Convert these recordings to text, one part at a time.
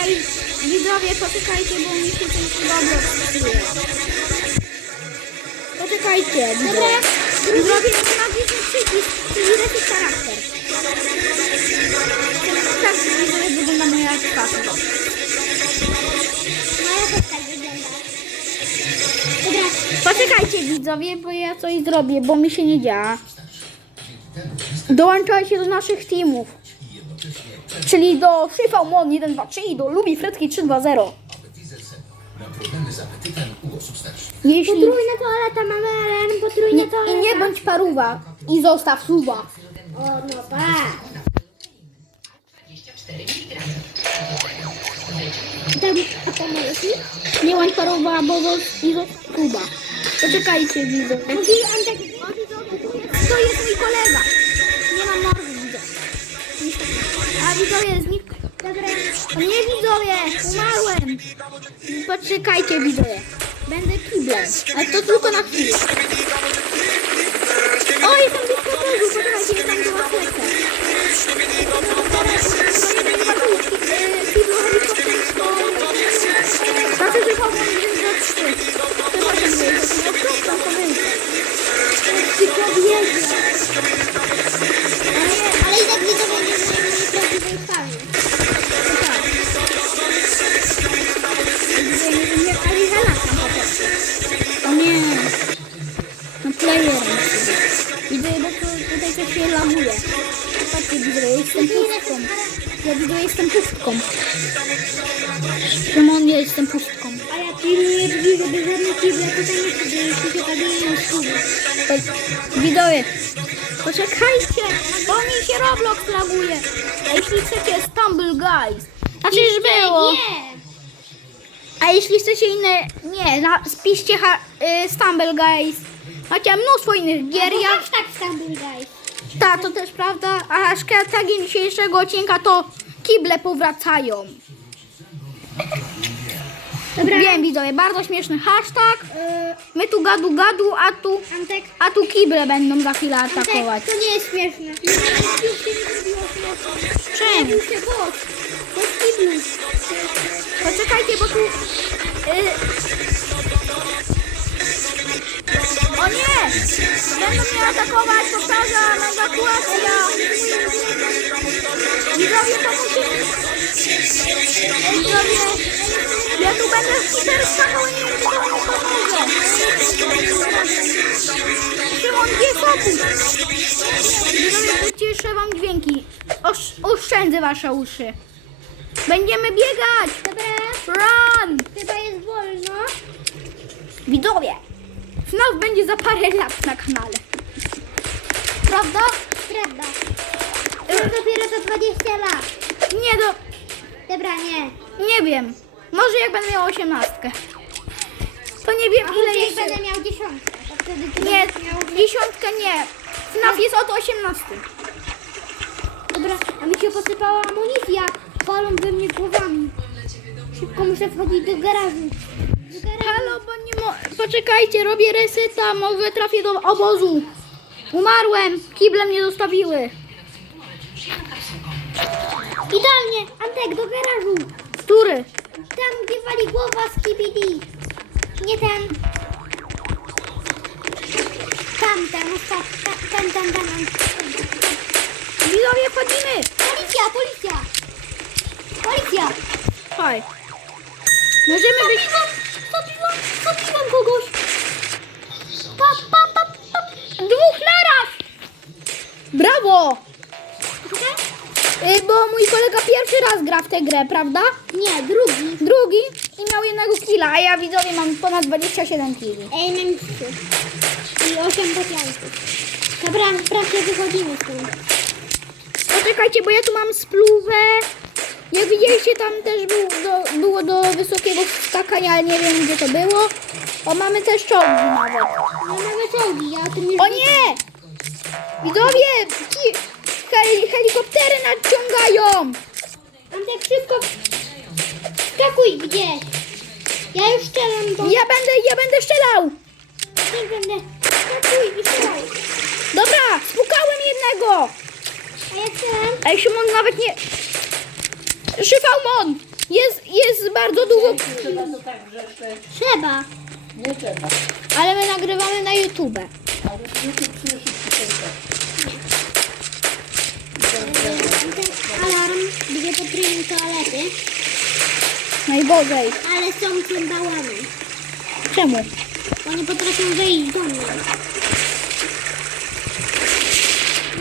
Ale ja i widzowie, poczekajcie, bo mi się ten Roblox psuje. Poczekajcie, widzowie. Zrobię magiczny przycisk, czyli reset charakter. Tak, widzowie, wygląda moja twarz. Moja też tak wygląda. Dobra, Poczekajcie widzowie, bo ja coś zrobię, bo mi się nie działa. Dołączajcie do naszych teamów. Czyli do Szyfałmon 123 i do Lubi Fredki 320. Na problemy z apetytem u osób starszych. Jeśli... potrójna toaleta mamy, ale potrójna I toaleta. nie bądź paruwa i zostaw suba. O, no tak. Tam, a tam jest Nie bądź paruwa, bo zos- i zostaw suba. Poczekajcie Antek, To jest mój kolega. Widzowie znik... dobra, O nie widzowie, umarłem. Poczekajcie widzowie. Będę kiblem, ale to tylko na chwilę. O, jestem blisko obozu, poczekajcie, jestem tu na Roblox laguje. A jeśli chcecie Stumble Guys, znaczy już było. Nie! A jeśli chcecie inne, nie, na, spiszcie ha, y, Stumble Guys. Macie mnóstwo innych gier, Ja ja, hashtag Stumble Guys. ta, to też prawda, a hashtagiem dzisiejszego odcinka to kible powracają. Dobra. Wiem widzowie, bardzo śmieszny hashtag. Yy, My tu gadu gadu, a tu, Antek, a tu kible będą za chwilę Antek, atakować. to nie jest śmieszne. Już się nie zrobiło śmieszne. Czemu? Zrobił się boss. To jest kiblu. Poczekajcie, bo tu... Y... O nie! Będą mnie atakować, powtarzam, ewakuacja! Widzowie, nie wiem, czy to. Szymon? Widzowie, wyciszę wam dźwięki. Osz, oszczędzę wasze uszy. Będziemy biegać! Dobra, Run! chyba jest wolno. Widzowie! FNAF będzie za parę lat na kanale. Prawda? Prawda. To dopiero za 20 lat. Nie do... Dobra, nie. Nie wiem. Może jak będę miał osiemnastkę. To nie wiem A ile jeszcze... będę miał dziesiątkę, to wtedy ty Nie, będziesz miał... dziesiątka nie. FNAF jest od 18. Dobra, a mi się posypała amunicja. Palą we mnie głowami. Szybko muszę wchodzić do garażu. Do garażu. Halo, bo nie mo... Poczekajcie, robię reseta, może trafię do obozu. Umarłem, kible mnie zostawiły. Idealnie, Antek, do garażu. Który? Tam, gdzie wali głowa z KBD. Nie ten. Tam, ten, osta- ta- ten, ten, ten. Widzowie, wchodzimy. Policja, policja. Policja. Chodź. Możemy być... Zabiłam, zabiłam kogoś. Pa, pa, pa, pa. Dwóch naraz! Brawo! Y, Bo mój kolega pierwszy raz gra w tę grę, prawda? Nie, drugi. Drugi i miał jednego killa, a ja widzowie mam ponad 27 killi. Ej, mam trzy. I osiem popiałków. Dobra, prawie wychodzimy stąd. Poczekajcie, bo ja tu mam spluwę. Jak widzieliście, tam też był do, było do wysokiego skakania, ale nie wiem gdzie to było. O, mamy też czołgi nawet. No nawet czołgi, ja o tym już O nie! Widzowie, ci heli, helikoptery nadciągają! Antek, szybko. Skakuj gdzieś. Ja już strzelam, bo Ja będę, ja będę strzelał! też będę. Skakuj i strzelaj. Dobra, spukałem jednego! A ja chciałem. Ej, Szymon nawet nie... Szyfałmon! Jest, jest bardzo dużo... Trzeba to tak wrzeszczeć. Trzeba. Nie trzeba. Ale my nagrywamy na YouTube. Ale YouTube wszystko. Alarm będzie po trymu toalety, Najgorzej. ale są cymbałami. Czemu? Bo nie potrafią wejść do mnie.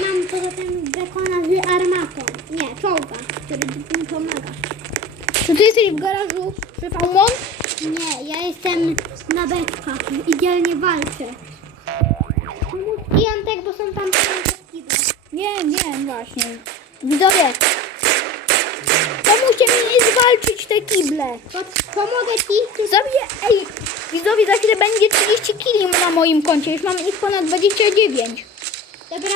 Mam poza tym bekona z armatą. Nie, czołga, który mi pomaga. Czy ty jesteś w garażu Szyfałmon? Nie, ja jestem na beczkach. Idealnie walczę. I Antek, bo są tam Nie, nie, właśnie. Widzowie, pomóżcie mi nie zwalczyć te kible. Po- Pomogę ci. Zabiję, ej, widzowie, za chwilę będzie 30 kili na moim koncie. Już mam ich ponad 29. Dobra,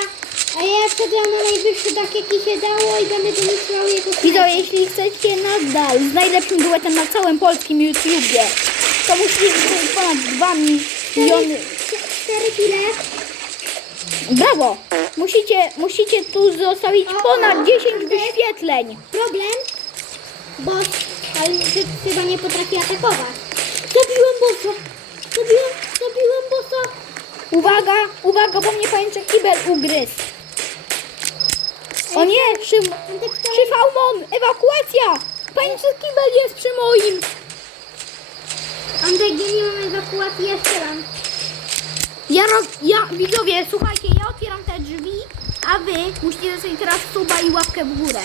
a ja wszedłem na najwyższy dach, jaki się dało i będę wymyślał jego Widzowie, jeśli chcecie nadal z najlepszym duetem na całym polskim YouTubie, to musicie zrobić ponad 2 miliony. Cztery kile. Brawo! Musicie, musicie tu zostawić ponad 10 wyświetleń. Problem, boss, ale ty chyba nie potrafi atakować. Zabiłem bossa. Zabiłem, zabiłem bossa. Uwaga, uwaga, bo mnie pajęczy kibel ugryzł. O nie, to Szyfałmon, ewakuacja! Pajęczy kibel jest przy moim. Antek, ja nie mam ewakuacji, ja strzelam. Ja, rob, ja, widzowie, słuchajcie, ja otwieram te drzwi, a wy musicie zostawić teraz suba i łapkę w górę.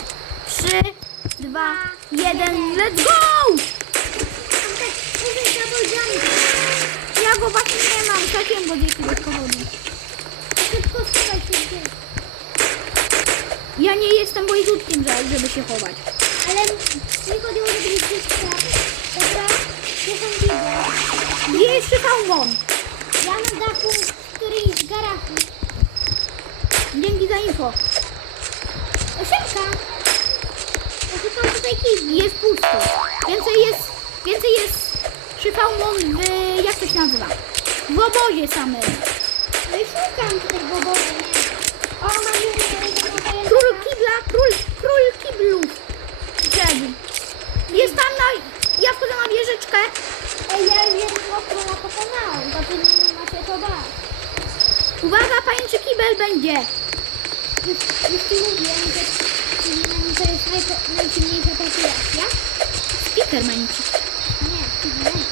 3, 2, 1, let's go! Ja go właśnie nie mam, straciłem go z jakiegoś powodu. Szybko schowaj się gdzieś. Ja nie jestem że- żeby się chować. Ale mi chodziło, żeby gdzieś Dobra, gdzie są widzę? Gdzie jest Szyfałmon? Na dachu którejś z garażu. Dzięki za info. Szybka. Poszukam tutaj kibli. Jest pusto. Więcej jest, więcej jest Szyfałmon w, jak to się nazywa? W obozie samym. No i szukam tutaj w obozie. O, mam już Król kibla, król, król kiblów. Wszedł. Jest tam na, ja wchodzę na wieżyczkę. Ej, ja już jednego króla pokonałam, to ty nie macie to dać. Uwaga, pajęczy kibel będzie. Już, już ci mówiłem, że że to jest najpo- najsilniejsza populacja. Speakermani. Nie, ty nie.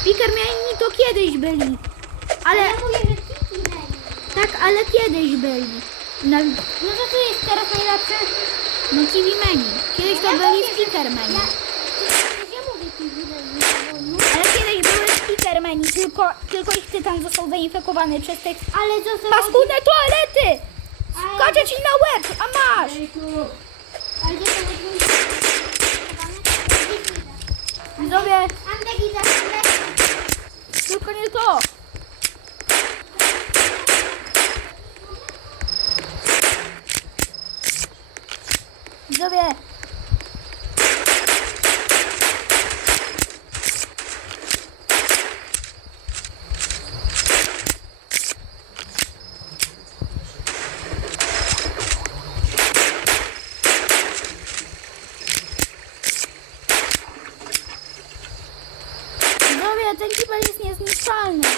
Speakermani to kiedyś byli. Ale, Ja mówię, że ty nie. tak, ale kiedyś byli. Na, No to ty jest teraz najlepsze. no TV Mani. Kiedyś to Ja byli mówię, że- Speakermani. Ja, ja mówię ci, że nie. Ale kiedyś były Speakermani, tylko, tylko ich tytan został zainfekowany przez te Ale to są... paskudne toalety. Ale- Skoczę ci na łeb, a masz. Ale to są... Widzowie, Antek i Antek. tylko nie to. Widzowie, widzowie, ten kibel jest niezniszczalny.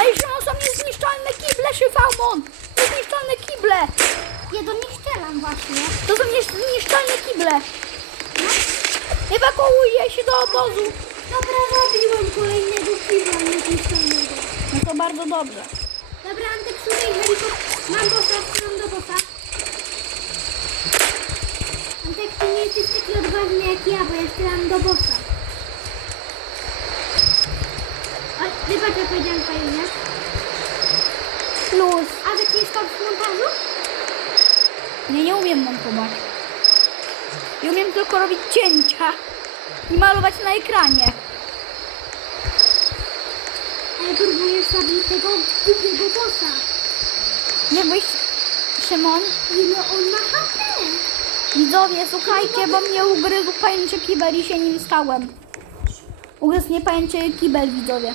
Ej, Szymon, są niezniszczalne kible, Szyfałmon! Niezniszczalne kible! Ja do nich strzelam właśnie. To są niezniszczalne kible. Ewakuuję się do obozu. Dobra, robiłem kolejnego kibla niezniszczalnego. No to bardzo dobrze. Dobra, Antek, szukaj helikopter. Mam bossa, mam do bossa. Antek, ty nie jesteś taki odważny jak ja, bo ja strzelam do bossa. O, wybacz, ja powiedziałam fajnie. Plus. A zaczniesz tam w montażu? Nie, nie umiem montować. Ja umiem tylko robić cięcia i malować na ekranie. Ale próbujesz zabić tego głupiego bossa. Nie byś, Szymon, Ile on ma HP? widzowie, słuchajcie, bo mnie ugryzł pajęczy kibel i się nim stałem. Ugryzł mnie pajęczy kibel, widzowie.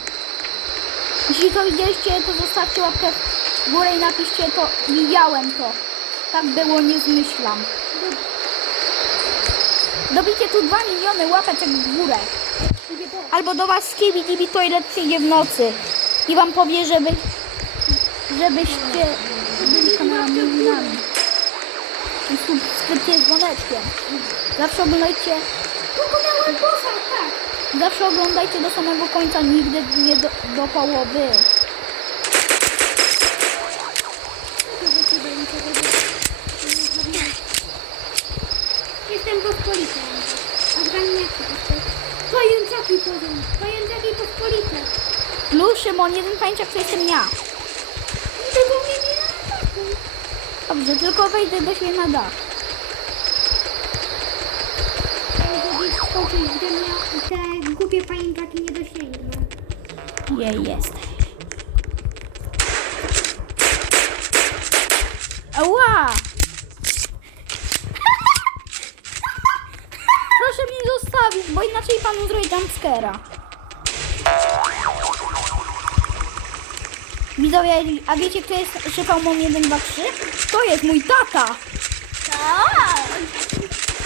Jeśli to widzieliście, to zostawcie łapkę w w górę i napiszcie to, widziałem to. Tak było, nie zmyślam. Dobijcie tu 2 miliony łapeczek w górę. Albo do was Skibidi Toilet przyjdzie w nocy i wam powie, żeby, żebyście byli kanałami i subskrypcję z dzwoneczkiem. Zawsze oglądajcie, tak. zawsze oglądajcie do samego końca, nigdy nie do, do połowy. Jestem pospolity. A graniacy Pajęczaki chodzą. Pajęczaki pospolite. Plus Szymon, jeden pańczak to jestem ja. Tego mnie nie atakuj. Dobrze, tylko wejdę do siebie na dach. Skoczyć gdzie mnie te głupie pajęczaki nie dosięgną. Jej jesteś. Ała! Proszę mnie zostawić, bo inaczej panu jumpscare'a. Widzowie, a wiecie kto jest Szyfałmon 123? To jest mój tata!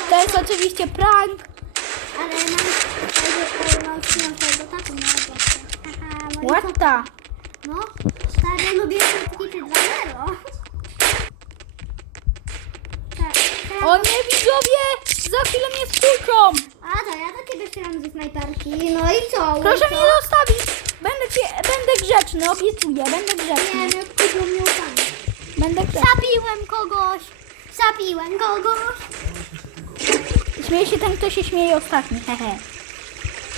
To jest oczywiście prank. Ale mam, przyjąć do taty moi What the? No, stary lubię takie 2-0. Tak, tak. O nie, widzowie! Za chwilę mnie spółką! A to ja do ciebie strzelam ze snajperki. No i co? Proszę co? mnie zostawić! Będę, cię, będę grzeczny, obiecuję, będę Nie, grzeczny. nie kupią mnie tam. Będę grzeczny. Zabiłem kogoś. Zabiłem kogoś. Śmieje się ten, kto się śmieje ostatni, hehe.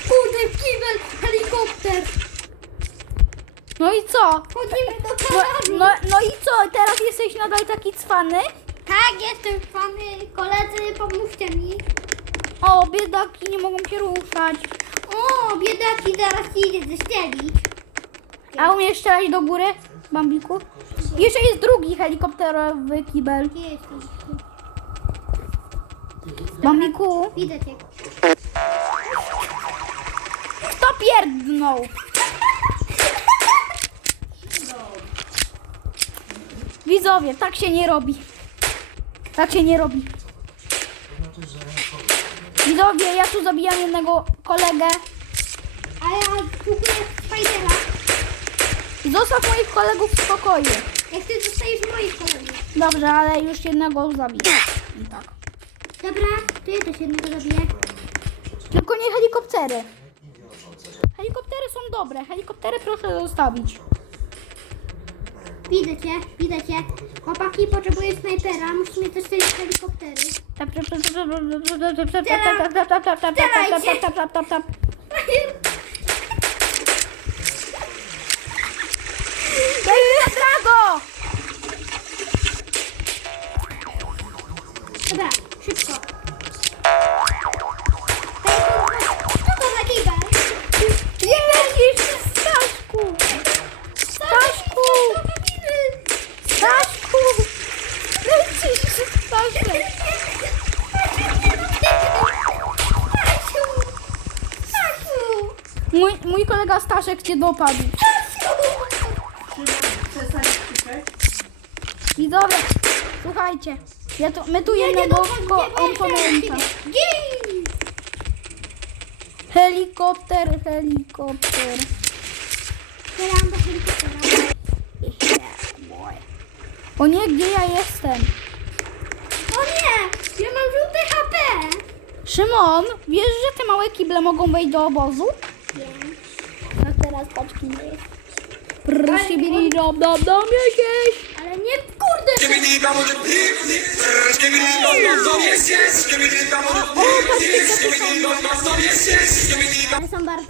Kurde, kibel, helikopter. No i co? Chodzimy do No, no, no i co? Teraz jesteś nadal taki cwany? Tak, jestem fany. Koledzy, pomóżcie mi. O, biedaki nie mogą się ruszać. O, biedaki, zaraz idę zestrzelić. A umiesz strzelać do góry, Bambiku? Jeszcze jest drugi helikopterowy kibel. Gdzie jesteś? Bambiku, Widzę cię. kto pierdnął? Widzowie, tak się nie robi. Tak się nie robi. Widzowie, ja tu zabijam jednego kolegę. A ja kupuję Spidera. Zostaw moich kolegów w spokoju. Jak ty zostajesz moich kolegów. Dobrze, ale już jednego zabiję. I tak. Dobra, to ja też jednego zabiję. Tylko nie helikoptery. Helikoptery są dobre. Helikoptery proszę zostawić. Widzę cię, widzę cię. Chłopaki, potrzebuję snajpera. Musimy też strzelić helikoptery. Drago! Mój, mój kolega Staszek cię dopadł. Widzowie, słuchajcie. Ja tu, my tu jednego ko- oponenta. Helikopter, helikopter. Strzelam do helikoptera. O nie, gdzie ja jestem? O nie! Ja mam żółte HP! Szymon, wiesz, że te małe kible mogą wejść do obozu? A teraz patrz, kim jest. Proszę, bili, dom, dom, dom, jakieś. Ale nie, kurde! Ale są bardzo...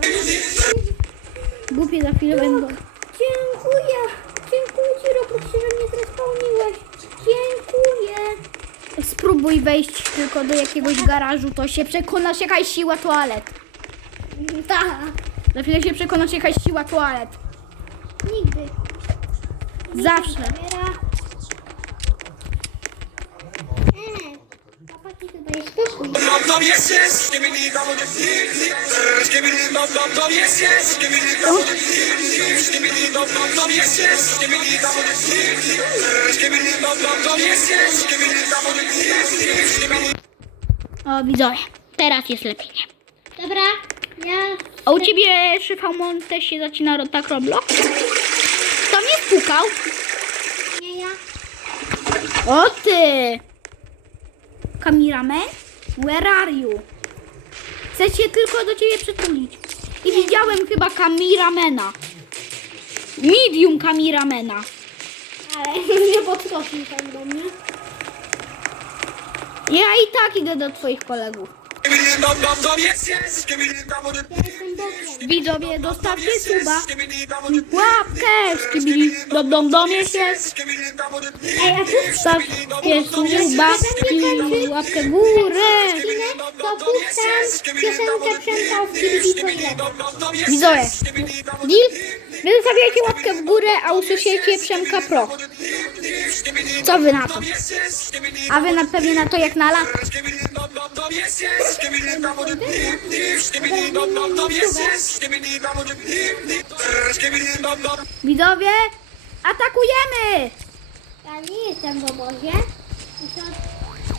Głupie za chwilę będą. Dziękuję! Dziękuję Ci, Robloxie, że mnie zrespawniłeś. Dziękuję! Spróbuj wejść tylko do jakiegoś garażu, to się przekonasz jaka jest siła toalet. Tak, Za chwilę się przekonasz jaka jest siła toalet. nigdy. Zawsze. Zabiera. Chłopaki chyba jest spokój. dum dum yes yes. Give me the dum dum Give me the dum dum dum yes yes. Give me the dum dum Give me the dum dum dum yes yes. Give me the dum dum Give me the dum dum dum yes yes. Give me the dum dum Give me the O, widzowie, teraz jest lepiej. Dobra, ja... A u ciebie, Szyfałmon, też się zaczyna ro- tak Roblox? Kto mnie spukał? Nie ja. O ty! Kamiramen? Where are you? Chcę się tylko do ciebie przytulić. I widziałem chyba Kamiramena. Medium Kamiramena. Ale nie podskoczył tam do mnie. Ja i tak idę do twoich kolegów. Widzowie, dostawcie suba. Łapkę! Skibidi, dom dom dom jest jest. Ej, a tu Stawcie suba i łapkę górę. to puszczam piosenkę Przemka o Skibidi Toilet. Widzowie, deal? Wy zostawiacie łapkę w górę, a usłyszycie Przemka Pro. Co wy na to? A wy na pewnie na to jak na lat. Widzowie, atakujemy! Ja nie jestem w obozie.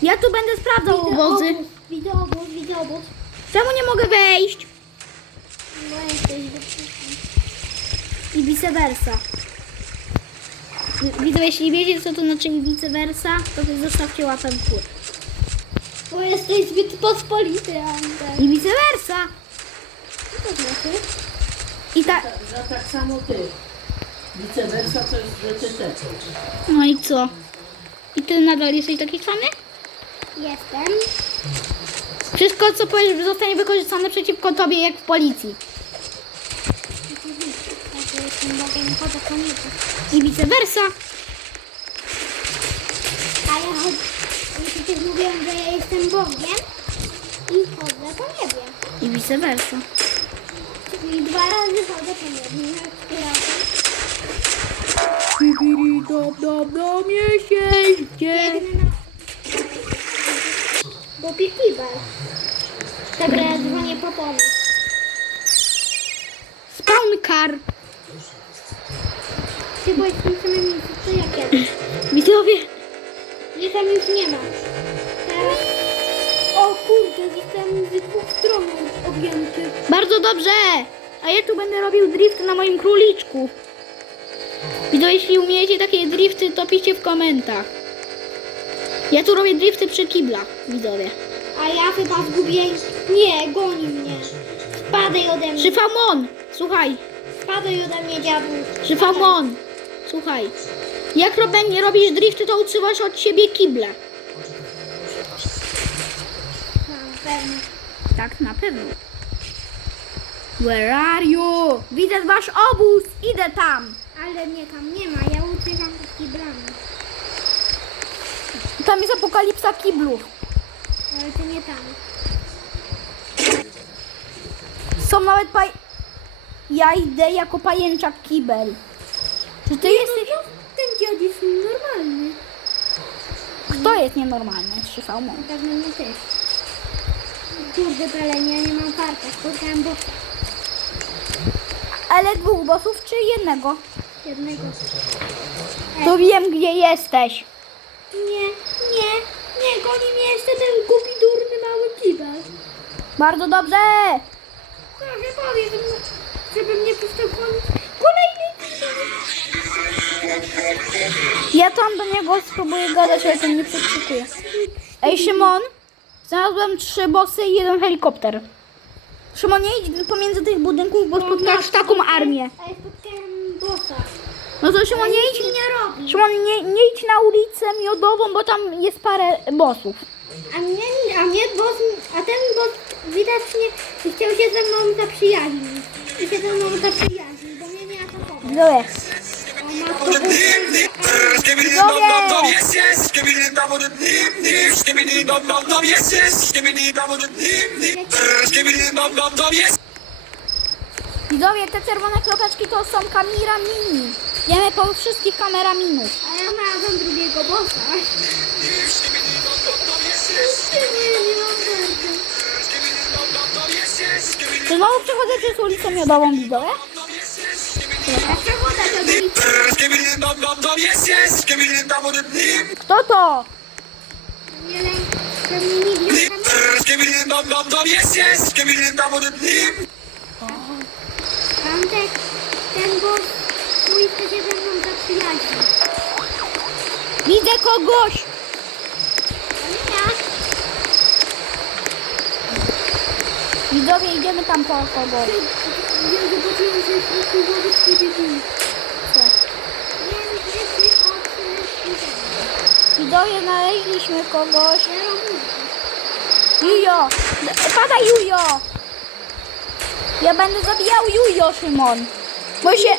Ja tu będę sprawdzał obozy. Wideoobóz, wideoobóz, wideoobóz. Czemu nie mogę wejść? Bo jesteś I vice versa. Wi- Widzowie, jeśli wiecie co to znaczy i vice versa, to zostawcie łapę w górę. Bo jesteś zbyt pospolity, Antek. I vice versa. Co to znaczy? I tak. Że tak samo ty. Vice versa to jest, też. No i co? I ty nadal jesteś taki samy? Jestem. Wszystko co powiesz zostanie wykorzystane przeciwko tobie jak w policji. Chodzę po. I vice versa. A ja chodzę... Przecież mówiłam, że ja jestem Bogiem i chodzę po niebie. I vice versa. Czyli dwa razy chodzę po niebie. Razy. Kibiri dom dom dom jesień. Biegnę na... Bo pikibel. Dobra, ja dzwonię po pomoc. Spawn car. Ty byłeś w tym samym miejscu, co ja kiedyś. Widzowie. Mnie tam już nie ma. Teraz... O kurde, zostałem z dwóch stron objęty. Bardzo dobrze. A ja tu będę robił drift na moim króliczku. Widzowie, jeśli umiecie takie drifty, to piszcie w komentarzach. Ja tu robię drifty przy kiblach, widzowie. A ja chyba zgubię... Nie, goni mnie. Spadaj ode mnie. Szyfamon, słuchaj. Spadaj ode mnie, diabł. Szyfamon, słuchaj. Jak robię, robisz drifty, to utrzymasz od siebie kible. Mam pewno. Tak, na pewno. Where are you? Widzę wasz obóz, idę tam. Ale mnie tam nie ma, ja uciekam z kiblami. Tam jest apokalipsa kiblów. Ale to nie tam. Są nawet paj... Ja idę jako pajęczak kibel. Czy ty jesteś... Ten dziad jest normalny. Kto jest nienormalny? Szyfał Na pewno nie ty. Kurde, nie mam farta. Spotkałem bossa. Ale dwóch bossów czy jednego? Jednego. To wiem gdzie jesteś. Nie, nie, nie, goni mnie jeszcze ten głupi, durny, mały kibel. Bardzo dobrze. Proszę powiedz, żeby mnie przestał gonić. Ja tam do niego spróbuję gadać, ale ten nie przekrzykuje. Ej Szymon, znalazłem trzy bossy i jeden helikopter. Szymon, nie idź pomiędzy tych budynków, bo spotkasz taką armię. A ja spotkałem bossa. No to Szymon, nie idź, nie robi. Szymon, nie, nie idź na ulicę Miodową, bo tam jest parę bossów. A mnie, a mnie boss, a ten boss widocznie chciał się ze mną zaprzyjaźnić. I się ze mną zaprzyjaźnił, bo mnie nie atakował. Matko, widzowie, te czerwone kropeczki to są kamera mini. Jemy po wszystkich kamera minus. a ja znalazłem drugiego bossa. Mam. Czy znowu przechodzę przez ulicę Miodową, widzowie? Kto to? Tamtek, ten boss, mój chce się ze mną zaprzyjaźnić. Widzę kogoś! Ja. Widzowie, idziemy tam po kogoś. Widzowie, znaleźliśmy kogoś. Jujo! Padaj Jujo! Ja będę zabijał Jujo, Szymon. Bo się...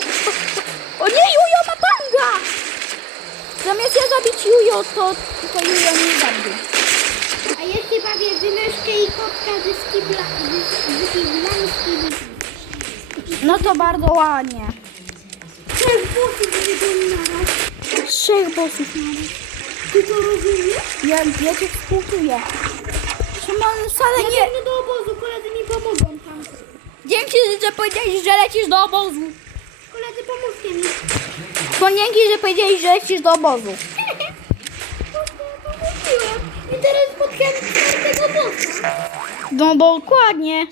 O nie, Jujo ma panga! Zamiast ja zabić Jujo, to, to Jujo nie zabił. A ja się bawię w myszkę i kotka ze skibla, ze, ze kiblami skibidi. No to bardzo ładnie. Trzech bossów będzie naraz. Trzech bossów mamy. Ty to rozumiesz? Ja, ja cię współczuję. Szymon, wcale Ja nie... biegnę do obozu, koledzy mi pomogą tam. Dzięki, że powiedziałeś, że lecisz do obozu. Koledzy, pomóżcie mi. Bo dzięki, że powiedziałeś, że lecisz do obozu. Pomówiłem. I teraz spotkałem czwartego bossa. No dokładnie.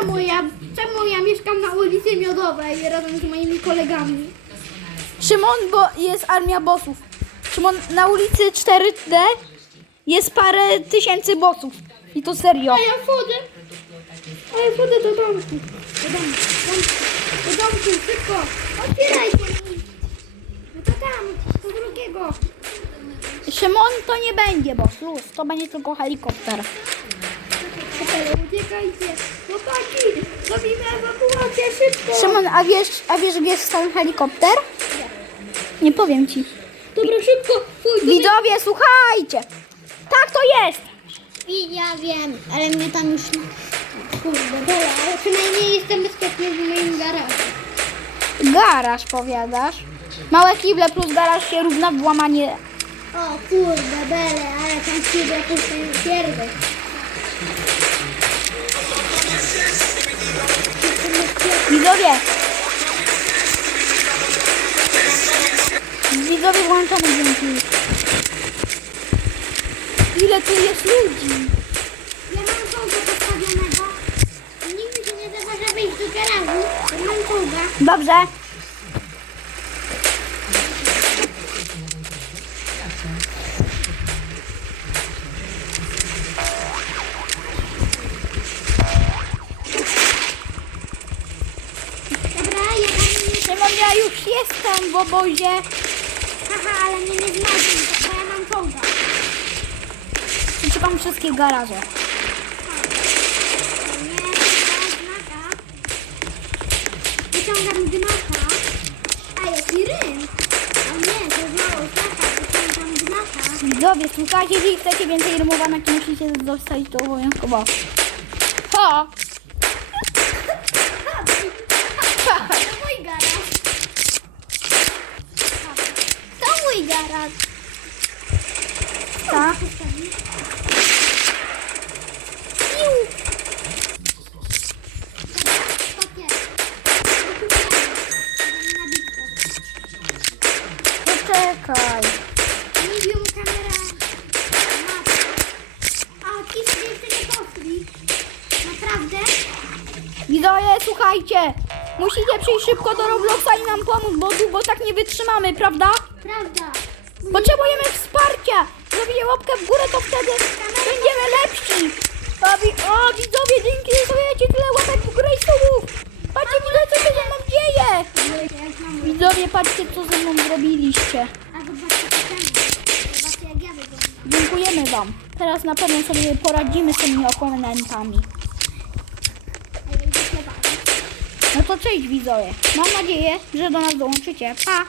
Czemu ja, czemu ja mieszkam na ulicy Miodowej razem z moimi kolegami? Szymon, bo jest armia bossów. Szymon, na ulicy 4D jest parę tysięcy bossów. I to serio. A ja wchodzę. A ja wchodzę do domku. Do domku. Do, do domku, szybko. Otwierajcie mi. No to tam, do drugiego. Szymon, to nie będzie boss, luz. To będzie tylko helikopter. Super, uciekajcie. Chłopaki, robimy ewakuację szybko. Szymon, a wiesz, a wiesz, gdzie jest ten helikopter? Nie powiem ci. Dobra, szybko. Pójdź. Widzowie, słuchajcie. Tak to jest. I ja wiem, ale mnie tam już... Kurde, dobra, ale przynajmniej jestem bezpieczny w moim garażu. Garaż, powiadasz. Małe kible plus garaż się równa włamanie. O kurde, bele, ale tam kible to się pierdol. Widzowie. Widzowie włączamy dźwięki. Ile tu jest ludzi? Ja mam kołga postawionego. Nigdy się nie zdarza wejść do garażu. Ja mam kołga. Dobrze. Ja już jestem w obozie. Haha, ale mnie nie znajdzie, bo ja mam kołga. Przeczytam wszystkie garaże. Wyciągam gnata. A, jaki rym. O nie, to jest mało znaka. Wyciągam gnata. Widzowie, słuchajcie, jeżeli chcecie więcej rymowanek, musicie dostać to obowiązkowo. Ha! To mój garaż. To mój garaż. Ha! Papier. Poczekaj. Medium kamera. Mat. A ci sobie jeszcze nie poszli. Naprawdę? Słuchajcie. Musicie przyjść szybko do Robloxa i nam pomóc, bo długo tak nie wytrzymamy, prawda? Prawda. Potrzebujemy wsparcia. Zrobicie łapkę w górę, to wtedy będziemy lepsi. Wi- o, widzowie, dzięki, że zostawiacie tyle łapek w górę i subów. Patrzcie, widzowie, co się ze mną dzieje. Widzowie, patrzcie, co ze mną zrobiliście. Dziękujemy wam. Teraz na pewno sobie poradzimy z tymi oponentami. A ja idę się bawić. No to cześć widzowie. Mam nadzieję, że do nas dołączycie. Pa!